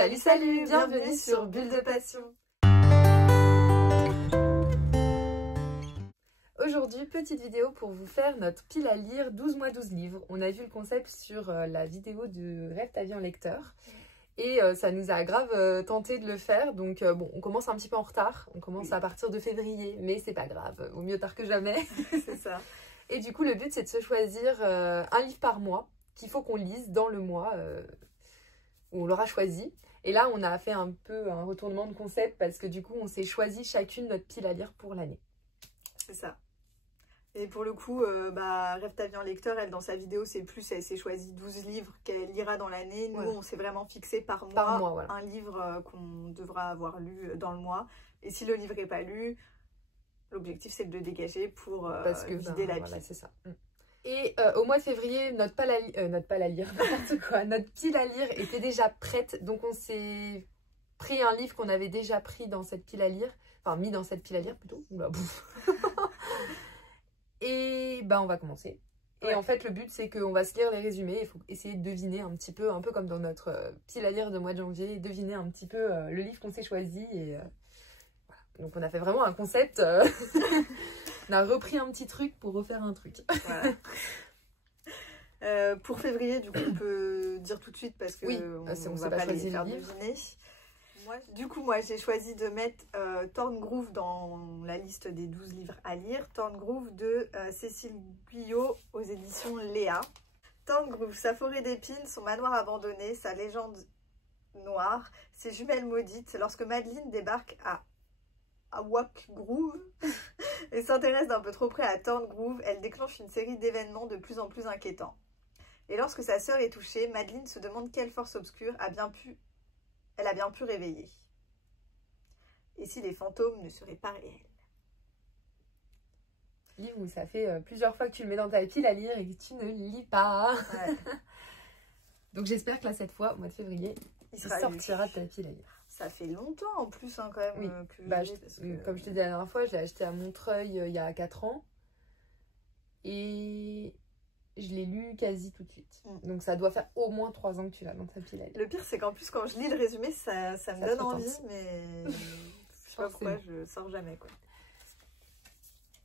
Salut, salut, bienvenue sur Bulle de Passion. Aujourd'hui, petite vidéo pour vous faire notre pile à lire 12 mois 12 livres. On a vu le concept sur la vidéo de Rêve ta vie en lecteur. Et ça nous a grave tenté de le faire. Donc bon, on commence un petit peu en retard. On commence à partir de février, mais c'est pas grave. Au mieux tard que jamais. C'est ça. Et du coup, le but, c'est de se choisir un livre par mois qu'il faut qu'on lise dans le mois où on l'aura choisi. Et là, on a fait un peu un retournement de concept parce que du coup, on s'est choisi chacune notre pile à lire pour l'année. C'est ça. Et pour le coup, Rêve ta vie en lecteur, elle, dans sa vidéo, c'est plus, elle s'est choisi 12 livres qu'elle lira dans l'année. Nous, on s'est vraiment fixé par mois, voilà. Un livre qu'on devra avoir lu dans le mois. Et si le livre n'est pas lu, l'objectif, c'est de le dégager pour vider la pile. Voilà, c'est ça. Et au mois de février, notre pile à lire, n'importe quoi, notre pile à lire était déjà prête. Donc, on s'est pris un livre qu'on avait déjà pris dans cette pile à lire. Enfin, mis dans cette pile à lire, plutôt. Oula, et bah, on va commencer. Et en fait, le but, c'est qu'on va se lire les résumés. Il faut essayer de deviner un petit peu, un peu comme dans notre pile à lire de mois de janvier, deviner un petit peu le livre qu'on s'est choisi. Et voilà. Donc, on a fait vraiment un concept. On a repris un petit truc pour refaire un truc. Voilà. Pour février, du coup, on peut dire tout de suite parce que on va pas les faire deviner. Moi, j'ai choisi de mettre Thorngrove dans la liste des 12 livres à lire. Thorngrove de Cécile Guyot aux éditions Léa. Thorngrove, sa forêt d'épines, son manoir abandonné, sa légende noire, ses jumelles maudites. Lorsque Madeline débarque à Wakgrove et s'intéresse d'un peu trop près à Thorngrove, elle déclenche une série d'événements de plus en plus inquiétants. Et lorsque sa sœur est touchée, Madeline se demande quelle force obscure elle a bien pu réveiller. Et si les fantômes ne seraient pas réels? Livre où ça fait plusieurs fois que tu le mets dans ta pile à lire et que tu ne lis pas. Ouais. Donc j'espère que là, cette fois, au mois de février, il sortira de ta pile à lire. Ça fait longtemps en plus quand même. Oui. Que comme je te disais la dernière fois, je l'ai acheté à Montreuil il y a 4 ans. Et je l'ai lu quasi tout de suite. Donc ça doit faire au moins 3 ans que tu l'as dans ta pile à lire. Le pire, c'est qu'en plus, quand je lis le résumé, ça me donne envie, mais je sais pas pourquoi je sors jamais, quoi.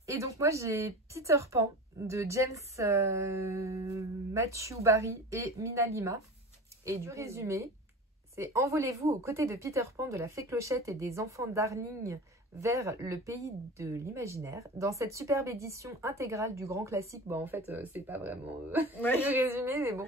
Et donc moi, j'ai Peter Pan de James Matthew Barry et Mina Lima. Et du résumé, c'est « Envolez-vous aux côtés de Peter Pan, de la fée Clochette et des enfants Darling vers le pays de l'imaginaire. Dans cette superbe édition intégrale du grand classique, bon en fait c'est pas vraiment le résumé, mais bon,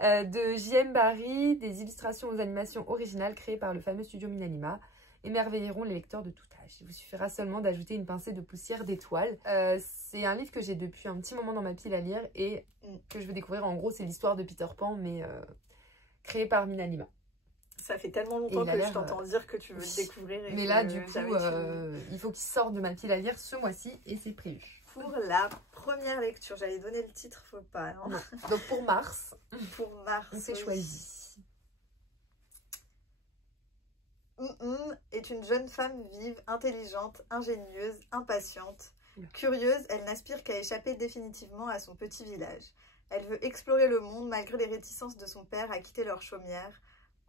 de J.M. Barrie, des illustrations aux animations originales créées par le fameux studio Mina Lima, émerveilleront les lecteurs de tout âge. Il vous suffira seulement d'ajouter une pincée de poussière d'étoiles. C'est un livre que j'ai depuis un petit moment dans ma pile à lire et que je veux découvrir. En gros, c'est l'histoire de Peter Pan, mais créée par Mina Lima. Ça fait tellement longtemps que je t'entends dire que tu veux le découvrir. Mais là, du coup, il faut qu'il sorte de ma pile à lire ce mois-ci et c'est prévu. Pour la première lecture, j'allais donner le titre, faut pas. Hein. Donc pour mars, on s'est choisi. Est une jeune femme vive, intelligente, ingénieuse, impatiente. Curieuse, elle n'aspire qu'à échapper définitivement à son petit village. Elle veut explorer le monde malgré les réticences de son père à quitter leur chaumière,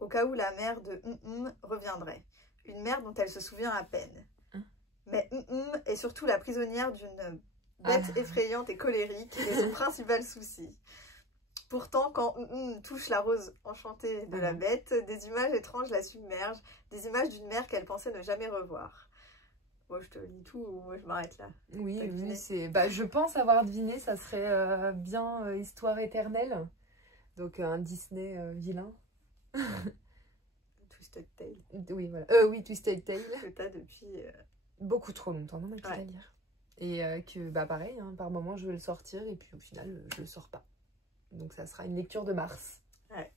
au cas où la mère de reviendrait. Une mère dont elle se souvient à peine. Mais est surtout la prisonnière d'une bête effrayante et colérique et son principal souci. Pourtant, quand touche la rose enchantée de la bête, des images étranges la submergent, des images d'une mère qu'elle pensait ne jamais revoir. Moi, je te lis tout ou je m'arrête là? Oui, c'est. Je pense avoir deviné, ça serait bien Histoire éternelle. Donc un Disney vilain. Twisted Tale. Oui, voilà. Oui, Twisted Tale. Que t'as depuis beaucoup trop longtemps dans ma pile à lire. Et que, pareil, hein, par moment, je veux le sortir et puis au final, je le sors pas. Donc ça sera une lecture de mars. Ouais.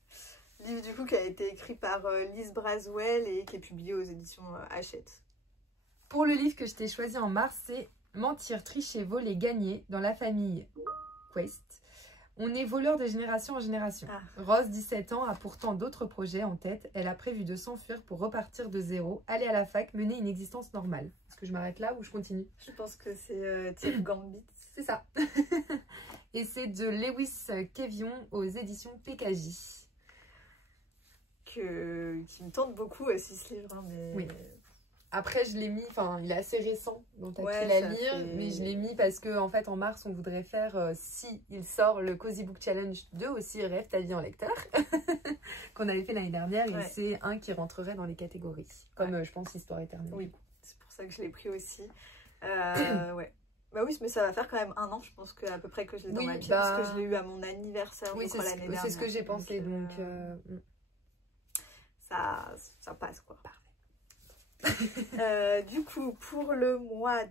Livre du coup qui a été écrit par Lise Braswell et qui est publié aux éditions Hachette. Pour le livre que je t'ai choisi en mars, c'est Mentir, tricher, voler, gagner dans la famille Quest. On est voleur de génération en génération. Rose, 17 ans, a pourtant d'autres projets en tête. Elle a prévu de s'enfuir pour repartir de zéro, aller à la fac, mener une existence normale. Est-ce que je m'arrête là ou je continue? Je pense que c'est Type Gambit. C'est ça. Et c'est de Lewis Kevion aux éditions PKJ. qui me tente beaucoup aussi, ce livre. Hein, mais... Oui. Après, je l'ai mis, enfin, il est assez récent, donc t'as pu la lire, mais je l'ai mis parce que en fait, en mars, on voudrait faire, si il sort, le Cozy Book Challenge 2 aussi, Rêve ta vie en lecteur, qu'on avait fait l'année dernière, et c'est un qui rentrerait dans les catégories, comme je pense Histoire éternelle. Oui, c'est pour ça que je l'ai pris aussi. Ouais. Bah oui, mais ça va faire quand même 1 an, je pense qu'à peu près que je l'ai dans ma pied, parce que je l'ai eu à mon anniversaire, je crois, l'année dernière. C'est ce que j'ai pensé, donc... Ça passe, quoi. Du coup, pour le mois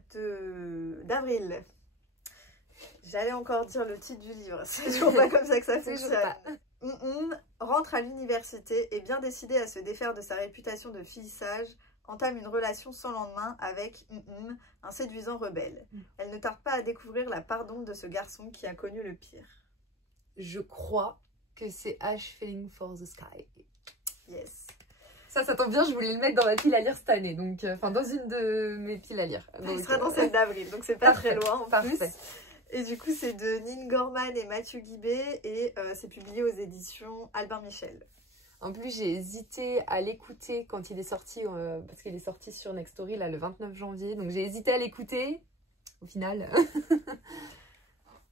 d'avril, j'allais encore dire le titre du livre, c'est toujours pas comme ça que ça fonctionne. Rentre à l'université et bien décidée à se défaire de sa réputation de fille sage, entame une relation sans lendemain avec un séduisant rebelle. Elle ne tarde pas à découvrir la part d'ombre de ce garçon qui a connu le pire. Je crois que c'est Ash Feeling for the Sky. Yes. Ça tombe bien, je voulais le mettre dans ma pile à lire cette année, donc enfin dans une de mes piles à lire. Donc, il sera dans celle d'avril, donc c'est pas très loin en plus. Et du coup, c'est de Nin Gorman et Mathieu Guibé, et c'est publié aux éditions Albin Michel. En plus, j'ai hésité à l'écouter quand il est sorti, parce qu'il est sorti sur Nextory là, le 29 janvier, donc j'ai hésité à l'écouter, au final.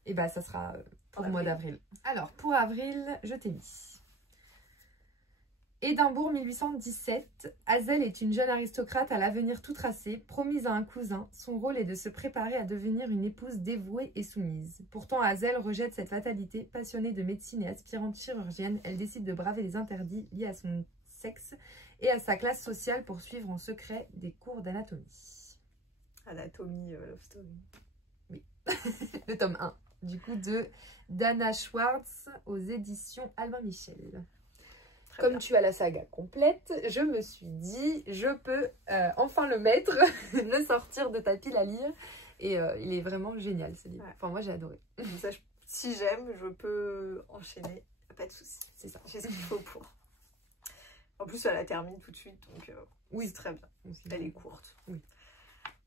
Et bah ça sera pour le mois d'avril. Alors, pour avril, je t'ai mis Édimbourg 1817. Hazel est une jeune aristocrate à l'avenir tout tracé, promise à un cousin. Son rôle est de se préparer à devenir une épouse dévouée et soumise. Pourtant, Hazel rejette cette fatalité. Passionnée de médecine et aspirante chirurgienne, elle décide de braver les interdits liés à son sexe et à sa classe sociale pour suivre en secret des cours d'anatomie. Anatomie, Love Story. Oui, le tome 1. Du coup, de Dana Schwartz aux éditions Albin Michel. Comme tu as la saga complète, je me suis dit, je peux enfin le mettre, le sortir de ta pile à lire. Et il est vraiment génial ce livre. Enfin, moi, j'ai adoré. Ça, si j'aime, je peux enchaîner. Pas de souci. C'est ça. J'ai ce qu'il faut pour. En plus, elle la termine tout de suite, donc oui, c'est très bien. Elle est courte. Oui.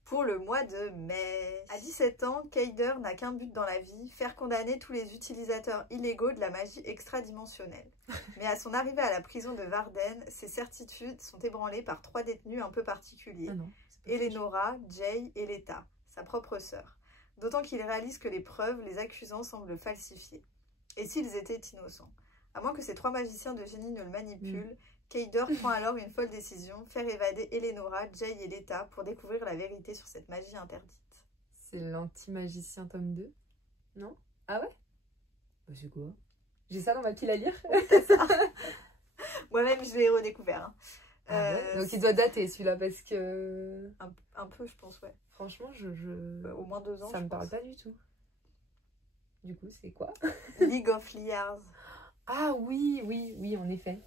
Pour le mois de mai. À 17 ans, Keider n'a qu'un but dans la vie, faire condamner tous les utilisateurs illégaux de la magie extradimensionnelle. Mais à son arrivée à la prison de Varden, ses certitudes sont ébranlées par 3 détenus un peu particuliers. Eleonora, Jay et Leta, sa propre sœur. D'autant qu'il réalise que les preuves les accusant semblent falsifiées. Et s'ils étaient innocents? À moins que ces 3 magiciens de génie ne le manipulent, Keider prend alors une folle décision, faire évader Eleonora, Jay et Leta pour découvrir la vérité sur cette magie interdite. C'est l'anti-magicien tome 2? Non? Ah ouais? Bah c'est quoi? J'ai ça dans ma pile à lire. Moi-même, je l'ai redécouvert. Hein. Ah ouais, donc il doit dater celui-là parce que... Un peu, je pense, ouais. Franchement, au moins 2 ans, ça me parle pas du tout. Du coup, c'est quoi? League of Liars. Ah oui, oui, oui, en effet.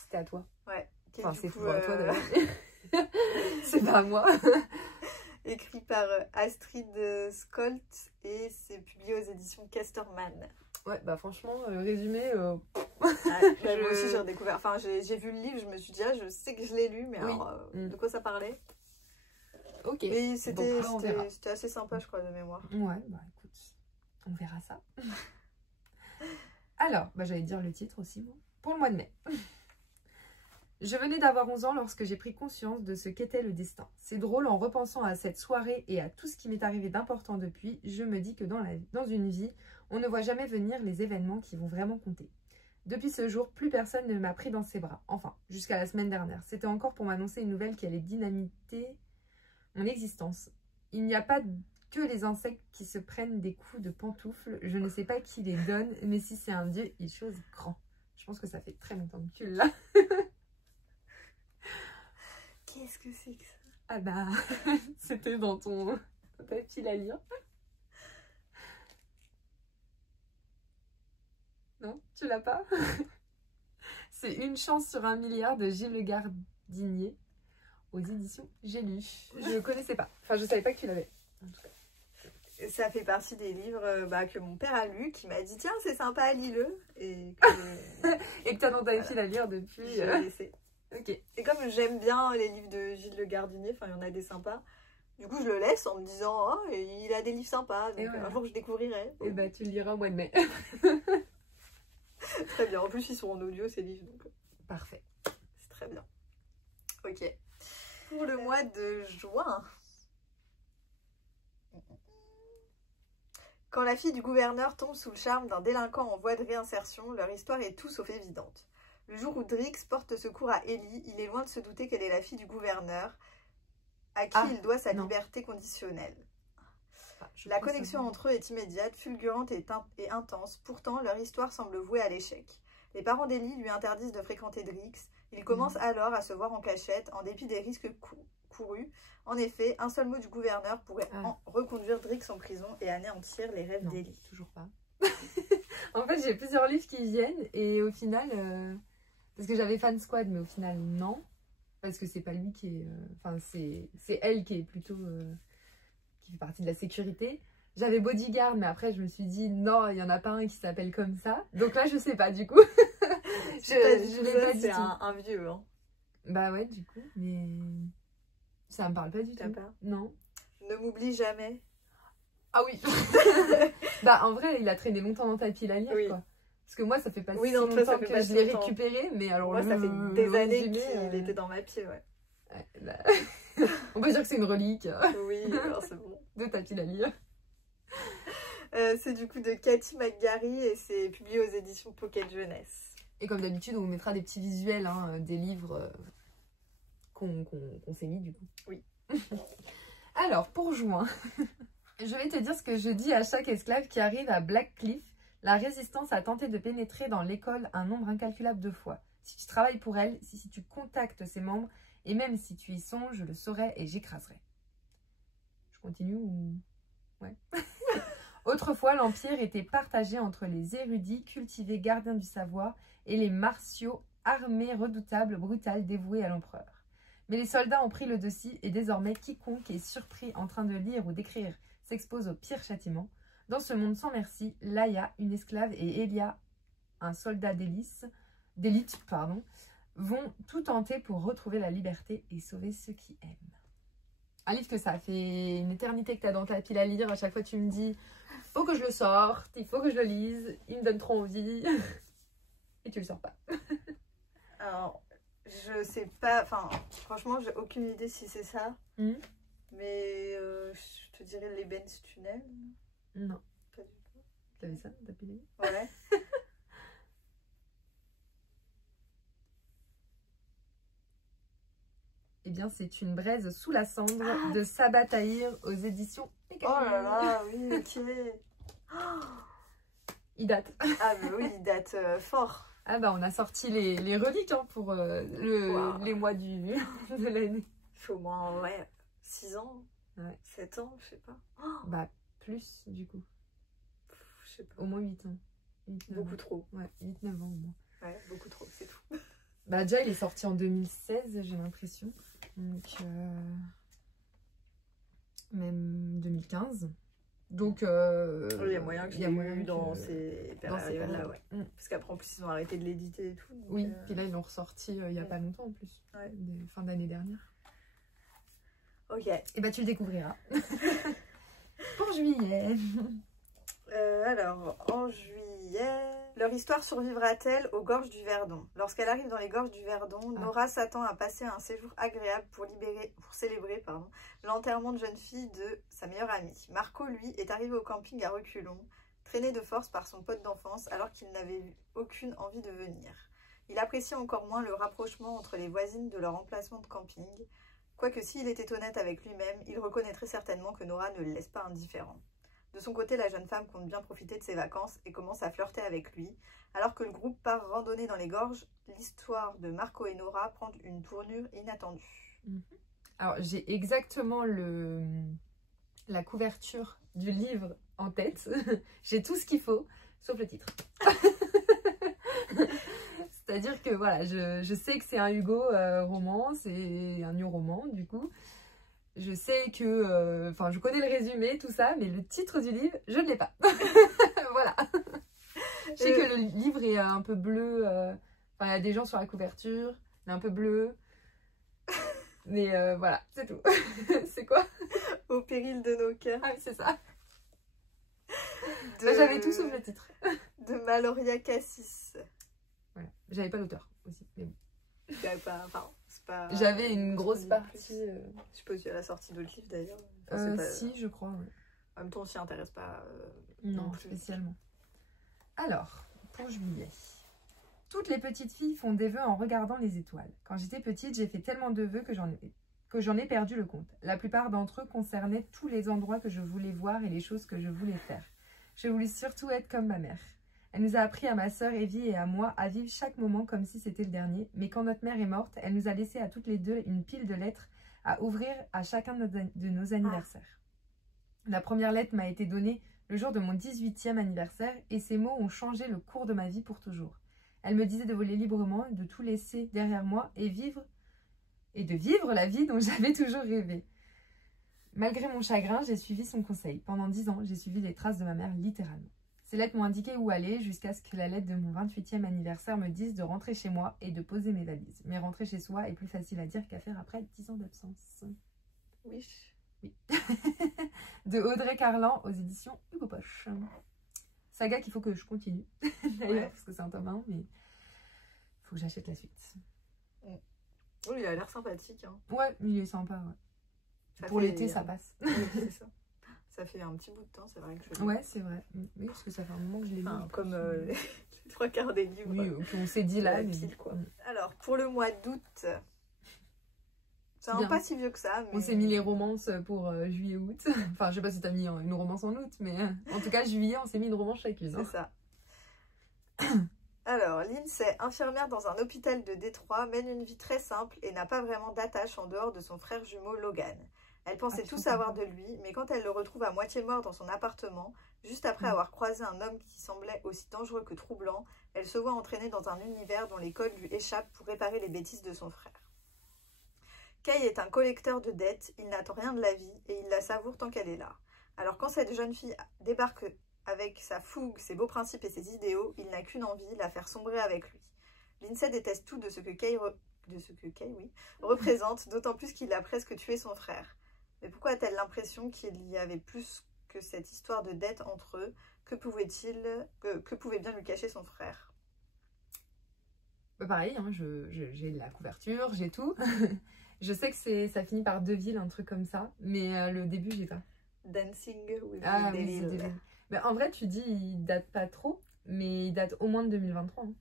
C'était à toi. Ouais. Enfin, c'est toujours à toi d'ailleurs. C'est pas à moi. Écrit par Astrid Skolt et c'est publié aux éditions Casterman. Ouais, bah franchement, résumé... Moi aussi j'ai redécouvert. Enfin, j'ai vu le livre, je me suis dit, je sais que je l'ai lu, mais alors, de quoi ça parlait? Ok. Mais c'était assez sympa, je crois, de mémoire. Ouais, bah écoute, on verra ça. Alors, bah, j'allais dire le titre aussi, moi. Pour le mois de mai. Je venais d'avoir 11 ans lorsque j'ai pris conscience de ce qu'était le destin. C'est drôle, en repensant à cette soirée et à tout ce qui m'est arrivé d'important depuis, je me dis que dans une vie, on ne voit jamais venir les événements qui vont vraiment compter. Depuis ce jour, plus personne ne m'a pris dans ses bras. Enfin, jusqu'à la semaine dernière. C'était encore pour m'annoncer une nouvelle qui allait dynamiter mon existence. Il n'y a pas que les insectes qui se prennent des coups de pantoufles. Je ne sais pas qui les donne, mais si c'est un dieu, il chose grand. Je pense que ça fait très longtemps que tu l'as. Qu'est-ce que c'est que ça? Ah bah, c'était dans ta pile à lire. Non, tu l'as pas? C'est Une chance sur un milliard de Gilles Le Gardinier aux éditions J'ai lu. Je connaissais pas. Enfin, je savais pas que tu l'avais. En tout cas. Ça fait partie des livres que mon père a lu, qui m'a dit tiens c'est sympa, lis-le. Et que t'as dans ta pile à lire depuis. Je l'ai laissé. Ok. Et comme j'aime bien les livres de Gilles Le Gardinier, enfin il y en a des sympas, du coup je le laisse en me disant oh il a des livres sympas, donc un jour je découvrirai. Et bah tu le liras au mois de mai. Très bien, en plus ils sont en audio ces livres, donc Parfait. C'est très bien. Ok. Pour le mois de juin. Quand la fille du gouverneur tombe sous le charme d'un délinquant en voie de réinsertion, leur histoire est tout sauf évidente. Le jour où Drix porte secours à Ellie, il est loin de se douter qu'elle est la fille du gouverneur, à qui il doit sa liberté conditionnelle. La connexion entre eux est immédiate, fulgurante et intense. Pourtant, leur histoire semble vouée à l'échec. Les parents d'Ellie lui interdisent de fréquenter Drix. Ils commencent alors à se voir en cachette, en dépit des risques courus. En effet, un seul mot du gouverneur pourrait reconduire Drix en prison et anéantir les rêves d'Ellie. Toujours pas. En fait, j'ai plusieurs livres qui viennent et au final, parce que j'avais Fan Squad, mais au final, non. Parce que c'est pas lui qui est... Enfin, c'est elle qui est plutôt... qui fait partie de la sécurité. J'avais Bodyguard, mais après, je me suis dit, non, il n'y en a pas un qui s'appelle comme ça. Donc là, je sais pas, du coup. je l'ai pas dit. C'est un vieux, hein. Bah ouais, du coup, mais... Ça me parle pas du tout. Pas? Non. Ne m'oublie jamais. Ah oui. Bah en vrai, il a traîné longtemps dans ta pile à lire, quoi. Parce que moi, ça fait pas si longtemps que je l'ai récupéré, mais alors moi, ça fait des années qu'il était dans ma pile, ouais. Bah... On peut dire que c'est une relique. Oui, c'est bon. De ta pile à lire. C'est du coup de Cathy McGarry et c'est publié aux éditions Pocket Jeunesse. Et comme d'habitude, on vous mettra des petits visuels, hein, des livres qu'on s'est mis du coup. Oui. Alors, pour juin, je vais te dire ce que je dis à chaque esclave qui arrive à Blackcliff. La résistance a tenté de pénétrer dans l'école un nombre incalculable de fois. Si tu travailles pour elle, si tu contactes ses membres, et même si tu y songes, je le saurai et j'écraserai. Je continue ou... Ouais. Autrefois, l'Empire était partagé entre les érudits, cultivés, gardiens du savoir, et les martiaux, armés, redoutables, brutales, dévoués à l'empereur. Mais les soldats ont pris le dessus et désormais quiconque est surpris en train de lire ou d'écrire s'expose au pire châtiment. Dans ce monde sans merci, Laïa, une esclave, et Elia, un soldat d'élite, vont tout tenter pour retrouver la liberté et sauver ceux qui aiment. Un livre que ça fait une éternité que tu as dans ta pile à lire. À chaque fois, tu me dis, faut que je le sorte, il faut que je le lise, il me donne trop envie. Et tu le sors pas. Alors, je sais pas, enfin, franchement, j'ai aucune idée si c'est ça. Mais je te dirais les Benz Tunnel. Non. Pas du tout. T'avais ça dans ta pile? Ouais. Eh bien, c'est une braise sous la cendre de Sabah Tahir aux éditions Pécari. Oh là là, oui, ok. Il date. Ah bah oui, il date fort. Ah bah on a sorti les reliques hein, pour les mois de l'année. Il faut au moins 6 ans, 7 ans, je sais pas. Bah plus du coup. Je sais pas. Au moins 8 ans. 8, beaucoup trop. Ouais, 8-9 ans au moins. Ouais, beaucoup trop, c'est tout. Bah déjà il est sorti en 2016 j'ai l'impression. Donc même 2015. Donc il y a moyen que je l'ai eu dans ces périodes-là, ouais. Parce qu'après en plus ils ont arrêté de l'éditer et tout. Donc, oui, puis là ils l'ont ressorti il y a pas longtemps en plus. Ouais. Fin d'année dernière. Ok. Et bah tu le découvriras. Pour juillet. Alors, en juillet... Leur histoire survivra-t-elle aux gorges du Verdon? Lorsqu'elle arrive dans les gorges du Verdon, Nora s'attend à passer un séjour agréable pour célébrer l'enterrement de jeune fille de sa meilleure amie. Marco, lui, est arrivé au camping à reculons, traîné de force par son pote d'enfance alors qu'il n'avait aucune envie de venir. Il apprécie encore moins le rapprochement entre les voisines de leur emplacement de camping. Quoique s'il était honnête avec lui-même, il reconnaîtrait certainement que Nora ne le laisse pas indifférent. De son côté, la jeune femme compte bien profiter de ses vacances et commence à flirter avec lui. Alors que le groupe part randonner dans les gorges, l'histoire de Marco et Nora prend une tournure inattendue. Alors, j'ai exactement la couverture du livre en tête. J'ai tout ce qu'il faut, sauf le titre. C'est-à-dire que voilà, je sais que c'est un Hugo roman, c'est un new roman du coup. Je sais que, enfin, je connais le résumé, tout ça, mais le titre du livre, je ne l'ai pas. Voilà. Je sais que le livre est un peu bleu. Enfin, il y a des gens sur la couverture, il est un peu bleu. Mais voilà, c'est tout. C'est quoi? Au péril de nos cœurs. Ah oui, c'est ça. J'avais tout sauf le titre. De Maloria Cassis. Voilà. J'avais pas l'auteur aussi, mais bon. J'avais une grosse partie. Je sais pas si elle a sorti d'autres livres d'ailleurs. Si, je crois. Ouais. En même temps, on s'y intéresse pas. Non, spécialement. Alors, pour juillet. Toutes les petites filles font des vœux en regardant les étoiles. Quand j'étais petite, j'ai fait tellement de vœux que j'en ai perdu le compte. La plupart d'entre eux concernaient tous les endroits que je voulais voir et les choses que je voulais faire. Je voulais surtout être comme ma mère. Elle nous a appris à ma sœur Evie et à moi à vivre chaque moment comme si c'était le dernier. Mais quand notre mère est morte, elle nous a laissé à toutes les deux une pile de lettres à ouvrir à chacun de nos anniversaires. La première lettre m'a été donnée le jour de mon 18e anniversaire et ces mots ont changé le cours de ma vie pour toujours. Elle me disait de voler librement, de tout laisser derrière moi et de vivre la vie dont j'avais toujours rêvé. Malgré mon chagrin, j'ai suivi son conseil. Pendant 10 ans, j'ai suivi les traces de ma mère littéralement. Ces lettres m'ont indiqué où aller jusqu'à ce que la lettre de mon 28e anniversaire me dise de rentrer chez moi et de poser mes valises. Mais rentrer chez soi est plus facile à dire qu'à faire après 10 ans d'absence. Oui. De Audrey Carlan aux éditions Hugo Poche. Saga qu'il faut que je continue d'ailleurs parce que c'est un tome 1, mais il faut que j'achète la suite. Oui, il a l'air sympathique. Hein. Ouais, il est sympa. Ouais. Pour l'été, ça passe. Oui, c'est ça. Ça fait un petit bout de temps, c'est vrai que je... Ouais, c'est vrai. Oui, parce que ça fait un moment que je l'ai lu. Comme les 3/4 des livres. Oui, on s'est dit là. Mais... pile, quoi. Alors, pour le mois d'août, c'est pas si vieux que ça. Mais... On s'est mis les romances pour juillet-août. Enfin, je sais pas si t'as mis une romance en août, mais en tout cas, juillet, on s'est mis une romance chacune. C'est ça. Alors, Lindsay, infirmière dans un hôpital de Détroit, mène une vie très simple et n'a pas vraiment d'attache en dehors de son frère jumeau Logan. Elle pensait tout savoir de lui, mais quand elle le retrouve à moitié mort dans son appartement, juste après avoir croisé un homme qui semblait aussi dangereux que troublant, elle se voit entraînée dans un univers dont les codes lui échappent pour réparer les bêtises de son frère. Kay est un collecteur de dettes, il n'attend rien de la vie et il la savoure tant qu'elle est là. Alors quand cette jeune fille débarque avec sa fougue, ses beaux principes et ses idéaux, il n'a qu'une envie, la faire sombrer avec lui. Lindsay déteste tout de ce que Kay représente, d'autant plus qu'il a presque tué son frère. Mais pourquoi a-t-elle l'impression qu'il y avait plus que cette histoire de dette entre eux? Que pouvait bien lui cacher son frère? Pareil, hein, j'ai la couverture, j'ai tout. Je sais que ça finit par Deville, un truc comme ça, mais le début, j'ai pas. Dancing with oui, Deville. Mais en vrai, tu dis, il date pas trop, mais il date au moins de 2023. Hein.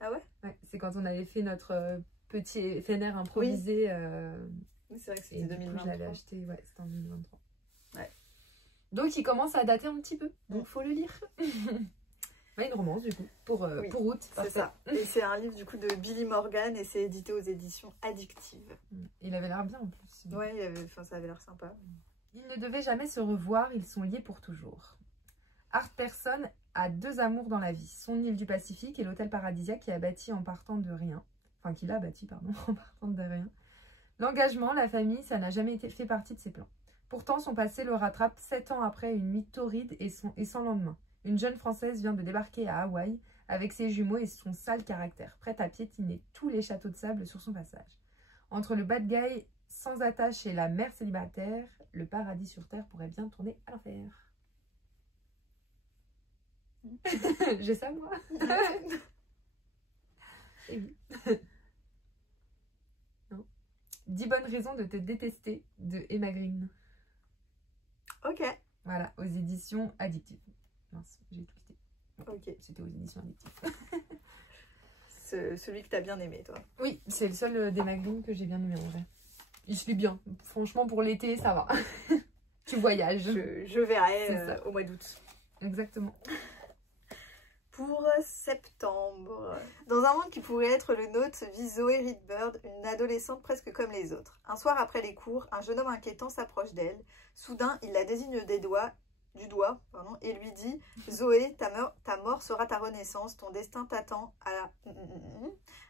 Ah ouais? Ouais, c'est quand on avait fait notre petit éphémère improvisé. Oui, c'est vrai que c'était 2023. Je l'avais acheté, ouais, c'était en 2023. Ouais. Donc, il commence à dater un petit peu, donc faut le lire. Une romance, du coup, pour août. C'est ça. Et c'est un livre, du coup, de Billy Morgan et c'est édité aux éditions Addictive. Il avait l'air bien, en plus. Ouais, ça avait l'air sympa. Ils ne devaient jamais se revoir, ils sont liés pour toujours. Art Person a 2 amours dans la vie, son île du Pacifique et l'hôtel paradisiaque qu'il a bâti en partant de rien. Enfin, qu'il a bâti, pardon, en partant de rien. L'engagement, la famille, ça n'a jamais fait partie de ses plans. Pourtant, son passé le rattrape 7 ans après une nuit torride et sans lendemain. Une jeune Française vient de débarquer à Hawaï avec ses jumeaux et son sale caractère, prête à piétiner tous les châteaux de sable sur son passage. Entre le bad guy sans attache et la mère célibataire, le paradis sur terre pourrait bien tourner à l'enfer. J'ai ça, moi. Et oui. Non. 10 bonnes raisons de te détester de Emma Green. Ok. Voilà, aux éditions Addictive. Mince, j'ai tweeté. Ok. C'était aux éditions Addictive. Celui que t'as bien aimé, toi. Oui, c'est le seul d'Emma Green que j'ai bien aimé en vrai. Il se lit bien. Franchement, pour l'été, ça va. Tu voyages. Je verrai au mois d'août. Exactement. Pour septembre. Dans un monde qui pourrait être le nôtre, vit Zoé Reedbird, une adolescente presque comme les autres. Un soir après les cours, un jeune homme inquiétant s'approche d'elle. Soudain, il la désigne du doigt et lui dit « Zoé, ta mort sera ta renaissance, ton destin t'attend à la... »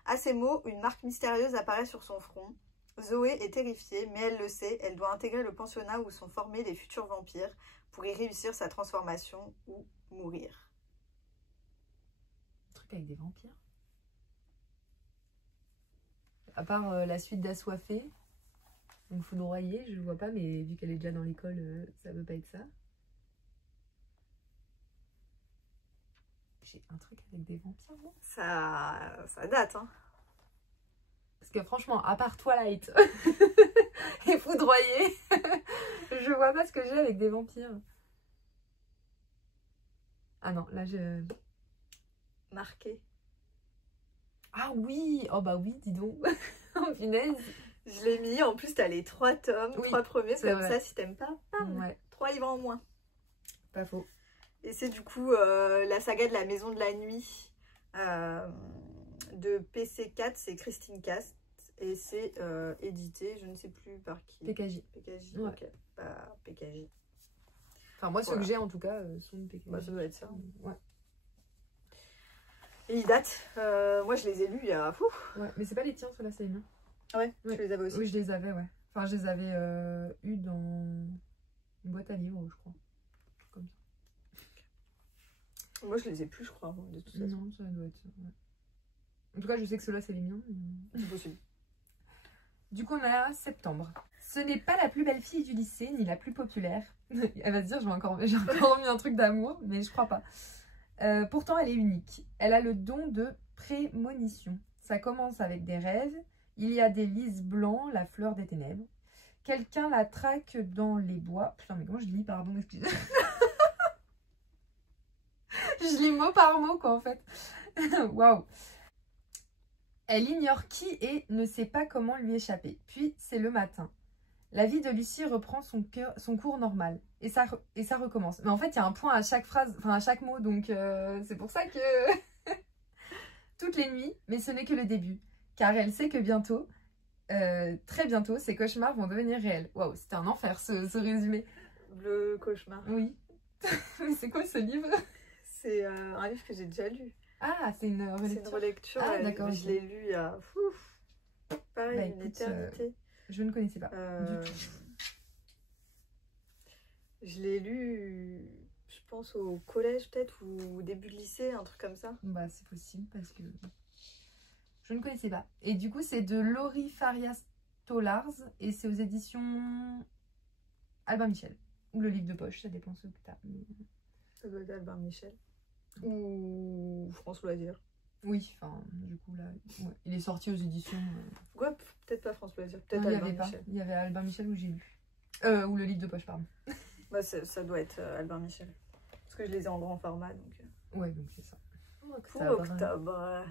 À ces mots, une marque mystérieuse apparaît sur son front. Zoé est terrifiée, mais elle le sait, elle doit intégrer le pensionnat où sont formés les futurs vampires pour y réussir sa transformation ou mourir. Un truc avec des vampires. À part la suite d'Assoiffé, donc foudroyé, je vois pas, mais vu qu'elle est déjà dans l'école, ça veut pas être ça. J'ai un truc avec des vampires, moi. Ça date, hein. que franchement, à part Twilight et Foudroyé, je vois pas ce que j'ai avec des vampires. Ah non, là je... Marqué. Ah oui, oh bah oui, dis donc. Oh punaise. Je l'ai mis, en plus t'as les 3 tomes, oui, 3 premiers, comme ça si t'aimes pas, ouais. 3 livres en moins. Pas faux. Et c'est du coup la saga de la Maison de la Nuit de PC4, c'est Christine Cast. Et c'est édité, je ne sais plus par qui. PKJ. PKJ, ouais. Ok, bah, PKJ. Enfin moi ceux que j'ai en tout cas sont de PKJ. Bah ça doit être ça. Ouais. Et ils datent, moi je les ai lus il y a... Ouais, mais c'est pas les tiens ceux-là, c'est les miens. Ouais, tu les avais aussi. Oui, je les avais, ouais. Enfin je les avais eus dans une boîte à livres, je crois. Comme ça. Moi je les ai plus, je crois, de toute façon. Non, ça doit être ça, ouais. En tout cas, je sais que ceux-là, c'est les miens. C'est possible. Du coup, on est à septembre. Ce n'est pas la plus belle fille du lycée, ni la plus populaire. Elle va se dire, j'ai encore mis un truc d'amour, mais je crois pas. Pourtant, elle est unique. Elle a le don de prémonition. Ça commence avec des rêves. Il y a des lys blancs, la fleur des ténèbres. Quelqu'un la traque dans les bois. Putain, mais comment je lis, pardon, excusez. Je lis mot par mot, quoi, en fait. Waouh. Elle ignore qui et ne sait pas comment lui échapper. Puis, c'est le matin. La vie de Lucie reprend son cours normal. Et ça recommence. Mais en fait, il y a un point à chaque phrase, enfin à chaque mot. Donc, c'est pour ça que... Toutes les nuits, mais ce n'est que le début. Car elle sait que bientôt, très bientôt, ses cauchemars vont devenir réels. Waouh, c'était un enfer, ce résumé. Le cauchemar. Oui. Mais c'est quoi ce livre? C'est un livre que j'ai déjà lu. Ah, c'est une relecture. C'est une relecture. Ah, d'accord. Je l'ai lu il y a... pareil, une éternité. Je ne connaissais pas du tout. Je l'ai lu, je pense, au collège peut-être, ou au début de lycée, un truc comme ça. Bah, c'est possible parce que je ne connaissais pas. Et du coup, c'est de Laurie Farias Tollars et c'est aux éditions Albin Michel. Ou le livre de poche, ça dépend ce que tu as. Mais... Ça doit être Albin Michel. Ou France Loisirs. Oui, enfin, du coup, là, ouais. Il est sorti aux éditions... Ouais, peut-être pas France Loisirs, peut-être Albin Michel. Il y avait Albin Michel où j'ai lu. Ou le livre de poche, pardon. Bah, ça doit être Albin Michel. Parce que je les ai en grand format, donc... Ouais, donc c'est ça. Pour octobre.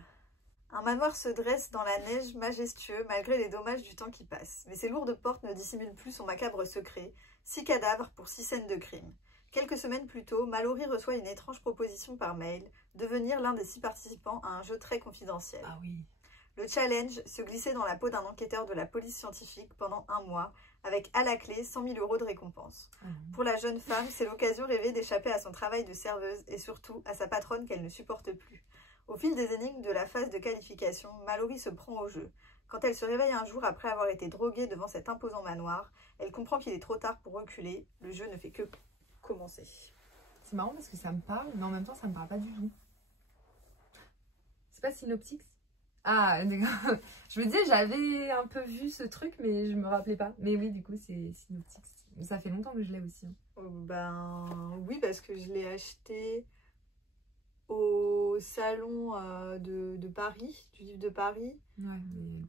Un manoir se dresse dans la neige majestueux, malgré les dommages du temps qui passe. Mais ses lourdes portes ne dissimulent plus son macabre secret. 6 cadavres pour 6 scènes de crime. Quelques semaines plus tôt, Mallory reçoit une étrange proposition par mail, devenir l'un des 6 participants à un jeu très confidentiel. Ah oui. Le challenge, se glisser dans la peau d'un enquêteur de la police scientifique pendant 1 mois, avec à la clé 100 000 € de récompense. Pour la jeune femme, c'est l'occasion rêvée d'échapper à son travail de serveuse et surtout à sa patronne qu'elle ne supporte plus. Au fil des énigmes de la phase de qualification, Mallory se prend au jeu. Quand elle se réveille un jour après avoir été droguée devant cet imposant manoir, elle comprend qu'il est trop tard pour reculer. Le jeu ne fait que commencer. C'est marrant parce que ça me parle, mais en même temps ça me parle pas du tout. C'est pas Synoptics? Ah, d'accord. Je me disais, j'avais un peu vu ce truc, mais je me rappelais pas. Mais oui, du coup, c'est Synoptics. Ça fait longtemps que je l'ai aussi. Hein. Ben oui, parce que je l'ai acheté au salon de Paris, du livre de Paris. Ouais, mais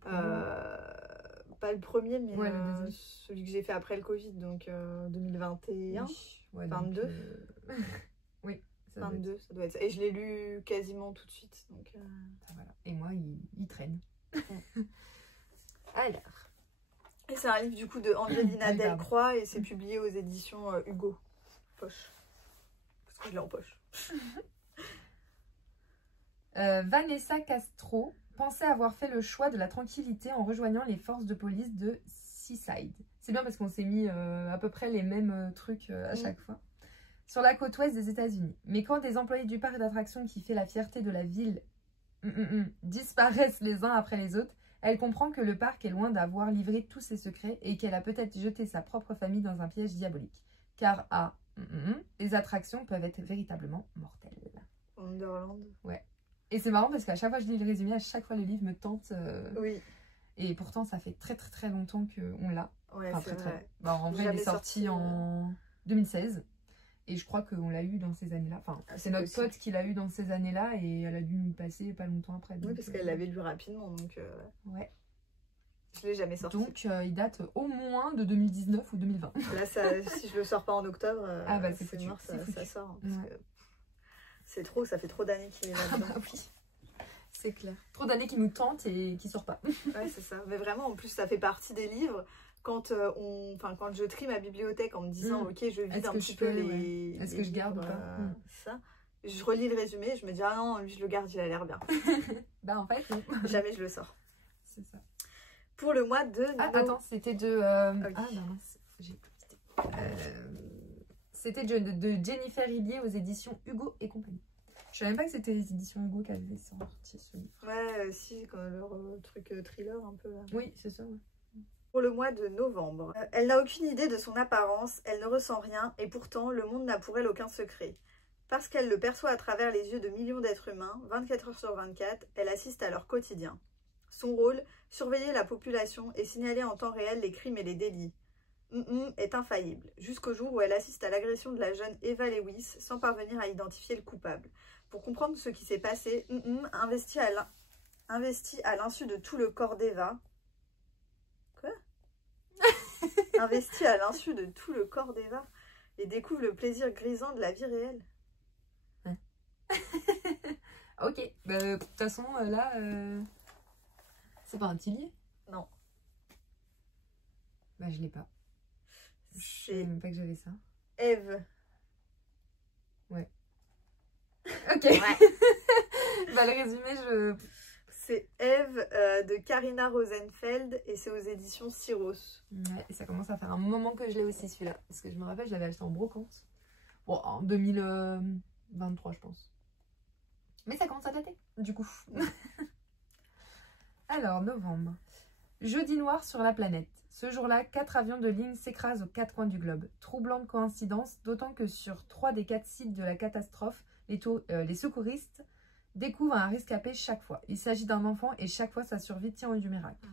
pas le premier, mais ouais, celui que j'ai fait après le Covid, donc 2021, oui. Ouais, 22. Donc, oui, ça 22, ça doit être ça. Et je l'ai lu quasiment tout de suite. Donc, voilà. Et moi, il traîne. Alors. Et c'est un livre du coup de Angelina Delcroix et c'est publié aux éditions Hugo. Poche. Parce que je l'ai en poche. Vanessa Castro pensait avoir fait le choix de la tranquillité en rejoignant les forces de police de Seaside. C'est bien parce qu'on s'est mis à peu près les mêmes trucs à chaque fois. Sur la côte ouest des États-Unis. Mais quand des employés du parc d'attractions qui fait la fierté de la ville disparaissent les uns après les autres, elle comprend que le parc est loin d'avoir livré tous ses secrets et qu'elle a peut-être jeté sa propre famille dans un piège diabolique. Car les attractions peuvent être véritablement mortelles. Wonderland. Ouais. Et c'est marrant parce qu'à chaque fois que je lis le résumé, à chaque fois le livre me tente. Oui. Et pourtant, ça fait très longtemps qu'on l'a. Ouais, enfin, c'est vrai. Bah, en vrai, il est sorti en 2016. Et je crois qu'on l'a eu dans ces années-là. Enfin, c'est notre pote qui l'a eu dans ces années-là et elle a dû nous passer pas longtemps après. Donc, oui, parce qu'elle l'avait lu rapidement. Donc ouais. Je l'ai jamais sorti. Donc il date au moins de 2019 ou 2020. Là, si je le sors pas en octobre, c'est mort, ça sort. Hein, ouais. C'est trop, ça fait trop d'années qu'il est là-dedans. Oui, c'est clair. Trop d'années qui nous tentent et qui sort pas. Ouais, c'est ça. Mais vraiment, en plus, ça fait partie des livres. Quand je trie ma bibliothèque en me disant, ok, je vide un petit peu les... Est-ce que je garde ou pas ça. Je relis le résumé, je me dis, ah non, lui, je le garde, il a l'air bien. Bah en fait, non. Jamais je le sors. C'est ça. Pour le mois de... attends, c'était de... Okay. Ah non, mince, j'ai plus c'était de Jennifer Hillier aux éditions Hugo et compagnie. Je savais même pas que c'était les éditions Hugo qui avaient sorti ce livre. Ouais, si, quand leur truc thriller un peu. Là. Oui, c'est ça. Ouais. Pour le mois de novembre. Elle n'a aucune idée de son apparence, elle ne ressent rien, et pourtant, le monde n'a pour elle aucun secret. Parce qu'elle le perçoit à travers les yeux de millions d'êtres humains, 24 heures sur 24, elle assiste à leur quotidien. Son rôle, surveiller la population et signaler en temps réel les crimes et les délits. Est infaillible, jusqu'au jour où elle assiste à l'agression de la jeune Eva Lewis sans parvenir à identifier le coupable. Pour comprendre ce qui s'est passé, investit à l'insu de tout le corps d'Eva. Quoi? Investit à l'insu de tout le corps d'Eva et découvre le plaisir grisant de la vie réelle. Ok, de toute façon, là, c'est pas un Tillier? Non. Bah, je l'ai pas. Je savais même pas que j'avais ça. Eve. Ouais. Ok. Ouais. Bah, le résumé, C'est Eve de Karina Rosenfeld et c'est aux éditions Syros. Ouais, et ça commence à faire un moment que je l'ai aussi celui-là. Parce que je me rappelle, je l'avais acheté en brocante. Bon, en 2023, je pense. Mais ça commence à dater, du coup. Alors, novembre. Jeudi noir sur la planète. Ce jour-là, 4 avions de ligne s'écrasent aux 4 coins du globe. Troublante coïncidence, d'autant que sur 3 des 4 sites de la catastrophe, les secouristes découvrent un rescapé chaque fois. Il s'agit d'un enfant et chaque fois sa survie tient au du miracle.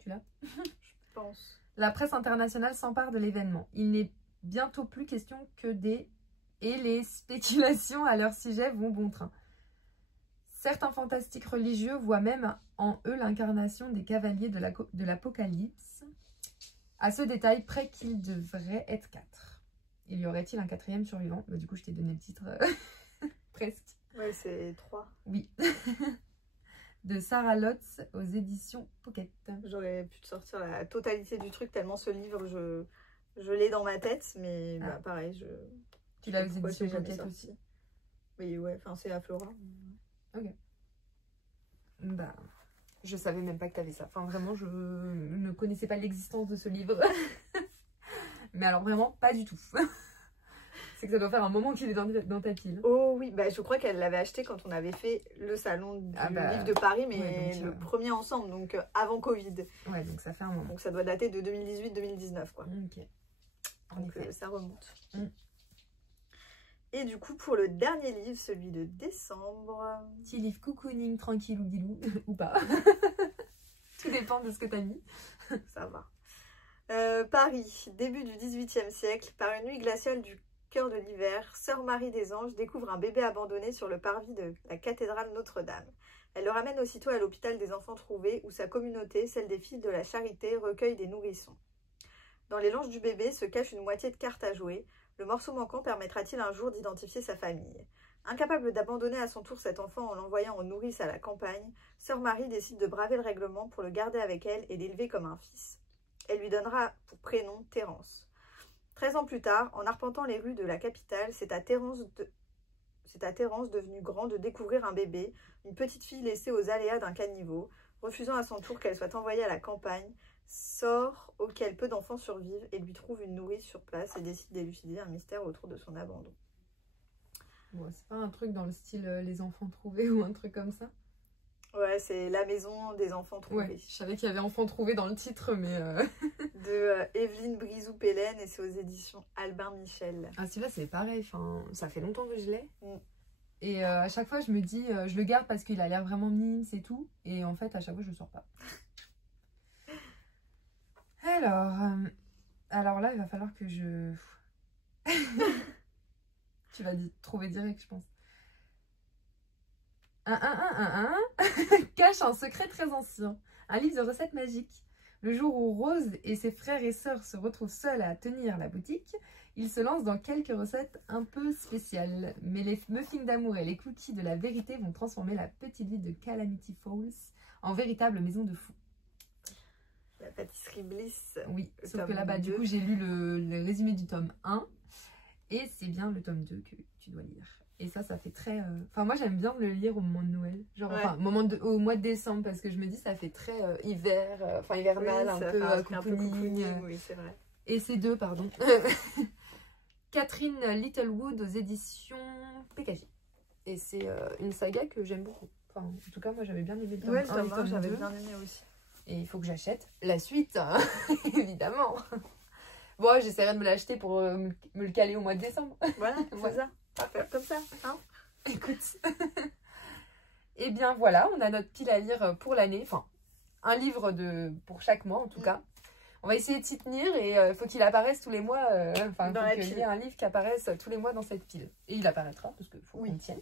Tu l'as? Je pense. La presse internationale s'empare de l'événement. Il n'est bientôt plus question que des... Et les spéculations à leur sujet vont bon train. Certains fantastiques religieux voient même en eux l'incarnation des cavaliers de l'Apocalypse. À ce détail, près qu'il devrait être 4. Il y aurait-il un 4e survivant? Bah, du coup, je t'ai donné le titre presque. Ouais, c'est 3. Oui. De Sarah Lotz aux éditions Pocket. J'aurais pu te sortir la totalité du truc tellement ce livre, je l'ai dans ma tête, mais bah, pareil, Tu l'as aux éditions Pocket aussi? Oui, ouais, enfin c'est à Flora. Ok. Bah, je savais même pas que tu avais ça. Enfin, vraiment, je ne connaissais pas l'existence de ce livre. Mais alors, vraiment, pas du tout. C'est que ça doit faire un moment qu'il est dans ta pile. Oh oui, bah, je crois qu'elle l'avait acheté quand on avait fait le salon du livre de Paris, mais ouais, le premier ensemble, donc avant Covid. Ouais, donc ça fait un moment. Donc ça doit dater de 2018-2019, quoi. Ok. Donc ça remonte. Et du coup, pour le dernier livre, celui de décembre... Petit livre cocooning, tranquille ou bilou, ou pas. Tout dépend de ce que tu as mis. Ça va. Paris, début du XVIIIe siècle, par une nuit glaciale du cœur de l'hiver, Sœur Marie des Anges découvre un bébé abandonné sur le parvis de la cathédrale Notre-Dame. Elle le ramène aussitôt à l'hôpital des enfants trouvés, où sa communauté, celle des filles de la charité, recueille des nourrissons. Dans les langes du bébé se cache une moitié de carte à jouer. Le morceau manquant permettra-t-il un jour d'identifier sa famille? Incapable d'abandonner à son tour cet enfant en l'envoyant en nourrice à la campagne, Sœur Marie décide de braver le règlement pour le garder avec elle et l'élever comme un fils. Elle lui donnera pour prénom Thérence. 13 ans plus tard, en arpentant les rues de la capitale, c'est à Thérence, devenue grand, de découvrir un bébé, une petite fille laissée aux aléas d'un caniveau, refusant à son tour qu'elle soit envoyée à la campagne, sort auquel peu d'enfants survivent et lui trouve une nourrice sur place et décide d'élucider un mystère autour de son abandon. Bon, c'est pas un truc dans le style les enfants trouvés ou un truc comme ça? Ouais, c'est La maison des enfants trouvés. Ouais, je savais qu'il y avait enfants trouvés dans le titre, mais... de Evelyne Brizou-Pellen et c'est aux éditions Albin Michel. Ah, celui-là, c'est pareil, enfin, ça fait longtemps que je l'ai. Et à chaque fois, je me dis, je le garde parce qu'il a l'air vraiment mime, c'est tout. Et en fait, à chaque fois, je le sors pas. Alors là, il va falloir que je... Tu vas trouver direct, je pense. Cache un secret très ancien. un livre de recettes magiques. Le jour où Rose et ses frères et sœurs se retrouvent seuls à tenir la boutique, ils se lancent dans quelques recettes un peu spéciales. Mais les muffins d'amour et les cookies de la vérité vont transformer la petite ville de Calamity Falls en véritable maison de fous. La pâtisserie Bliss. Oui, sauf que là-bas, du coup, j'ai lu le résumé du tome 1. Et c'est bien le tome 2 que tu dois lire. Et ça fait très... Enfin, moi, j'aime bien le lire au moment de Noël. Genre, enfin, au mois de décembre, parce que je me dis, ça fait très hiver, enfin, hivernal, oui, un peu cocooning. Oui, c'est vrai. Et c'est deux, pardon. Catherine Littlewood aux éditions PKJ. Et c'est une saga que j'aime beaucoup. Enfin, en tout cas, moi, j'avais bien aimé le tome 1 et le tome 2. J'avais bien aimé aussi. Et il faut que j'achète la suite, hein, évidemment. Bon, j'essaierai de me l'acheter pour me le caler au mois de décembre. Voilà, c'est ça. Parfait. Comme ça, hein. Écoute. Et bien voilà, on a notre pile à lire pour l'année. Enfin, un livre pour chaque mois en tout cas. On va essayer de s'y tenir et il faut qu'il apparaisse tous les mois. Enfin, il faut qu'il y ait un livre qui apparaisse tous les mois dans cette pile. Et il apparaîtra parce qu'il faut qu'on tienne.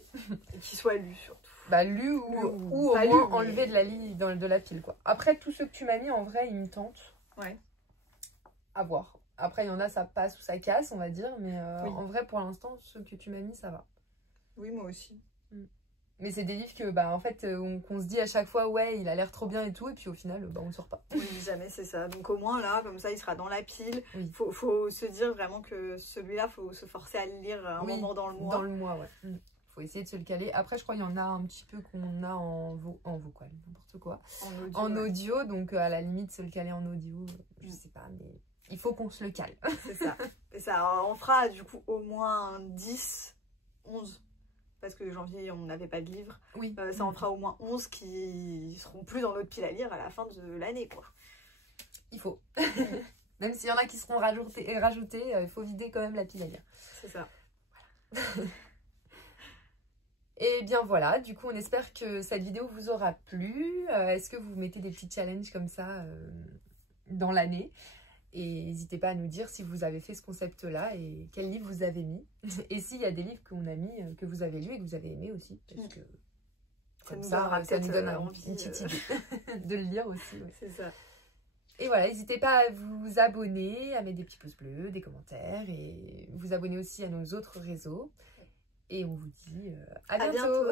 Et qu'il soit lu surtout. Bah, lu ou au moins enlevé de la pile, quoi. Après, tous ceux que tu m'as mis, en vrai, ils me tentent. Ouais. À voir. Après, il y en a, ça passe ou ça casse, on va dire. Mais en vrai, pour l'instant, ceux que tu m'as mis, ça va. Oui, moi aussi. Mais c'est des livres que, en fait, qu'on se dit à chaque fois, ouais, il a l'air trop bien et tout. Et puis au final, on ne sort pas. Oui, jamais, c'est ça. Donc au moins, là, comme ça, il sera dans la pile. Oui. Faut se dire vraiment que celui-là, il faut se forcer à le lire un moment dans le mois. Dans le mois, ouais. Faut essayer de se le caler. Après, je crois qu'il y en a un petit peu qu'on a en vocal, n'importe quoi. En audio, donc à la limite, se le caler en audio, je sais pas, mais il faut qu'on se le cale. C'est ça. Et ça en fera du coup au moins 10, 11. Parce que janvier, on n'avait pas de livre. Oui. Ça en fera au moins 11 qui seront plus dans notre pile à lire à la fin de l'année, quoi. Il faut. Même s'il y en a qui seront rajoutés, il faut vider quand même la pile à lire. C'est ça. Voilà. Et bien voilà, du coup on espère que cette vidéo vous aura plu. Est-ce que vous mettez des petits challenges comme ça dans l'année? Et n'hésitez pas à nous dire si vous avez fait ce concept-là et quel livre vous avez mis. Et s'il y a des livres qu'on a mis, que vous avez lus et que vous avez aimés aussi. Parce que comme ça nous donne une petite idée de le lire aussi. Ouais. C'est ça. Et voilà, n'hésitez pas à vous abonner, à mettre des petits pouces bleus, des commentaires et vous abonner aussi à nos autres réseaux. Et on vous dit à bientôt.